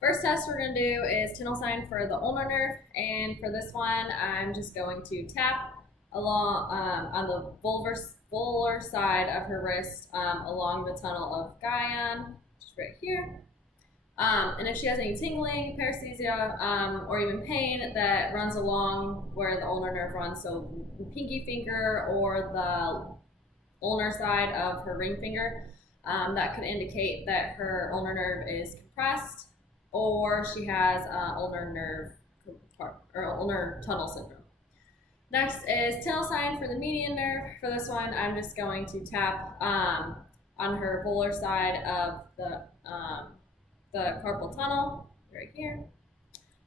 First test we're going to do is Tenelstein for the ulnar nerve, and for this one, I'm just going to tap along on the volar side of her wrist along the tunnel of Guyon, just right here. And if she has any tingling, paresthesia, or even pain that runs along where the ulnar nerve runs, so the pinky finger or the ulnar side of her ring finger, that could indicate that her ulnar nerve is compressed or she has ulnar nerve or ulnar tunnel syndrome. Next is Tenelstein for the median nerve. For this one, I'm just going to tap on her volar side of the carpal tunnel right here.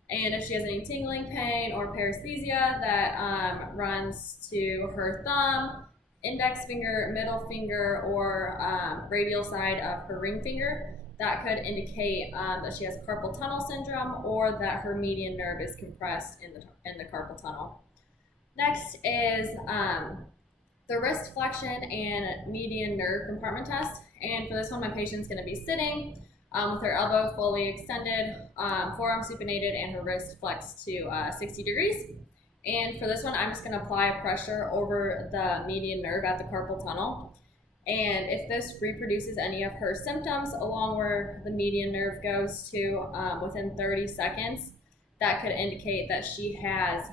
And if she has any tingling, pain, or paresthesia that runs to her thumb, index finger, middle finger, or radial side of her ring finger, that could indicate that she has carpal tunnel syndrome or that her median nerve is compressed in the carpal tunnel. Next is the wrist flexion and median nerve compartment test. And for this one, my patient's going to be sitting with her elbow fully extended, forearm supinated, and her wrist flexed to 60 degrees. And for this one, I'm just going to apply pressure over the median nerve at the carpal tunnel. And if this reproduces any of her symptoms along where the median nerve goes to within 30 seconds, that could indicate that she has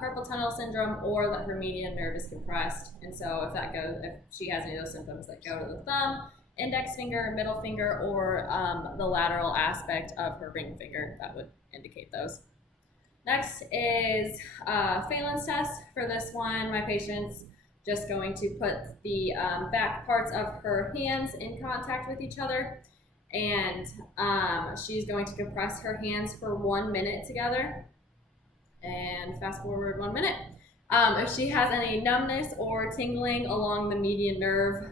carpal tunnel syndrome or that her median nerve is compressed. And so if she has any of those symptoms that go to the thumb, index finger, middle finger, or the lateral aspect of her ring finger, that would indicate those. Next is Phelan's test. For this one, my patient's just going to put the back parts of her hands in contact with each other, and she's going to compress her hands for 1 minute together. And fast forward 1 minute. If she has any numbness or tingling along the median nerve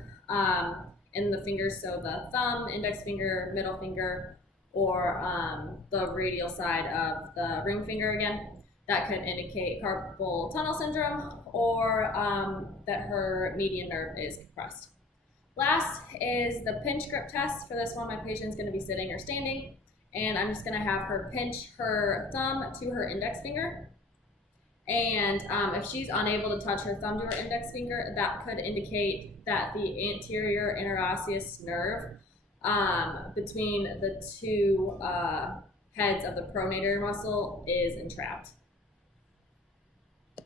in the fingers, so the thumb, index finger, middle finger, or the radial side of the ring finger again, that could indicate carpal tunnel syndrome or that her median nerve is compressed. Last is the pinch grip test. For this one, my patient's going to be sitting or standing, and I'm just going to have her pinch her thumb to her index finger. And if she's unable to touch her thumb to her index finger, that could indicate that the anterior interosseous nerve between the two heads of the pronator muscle is entrapped.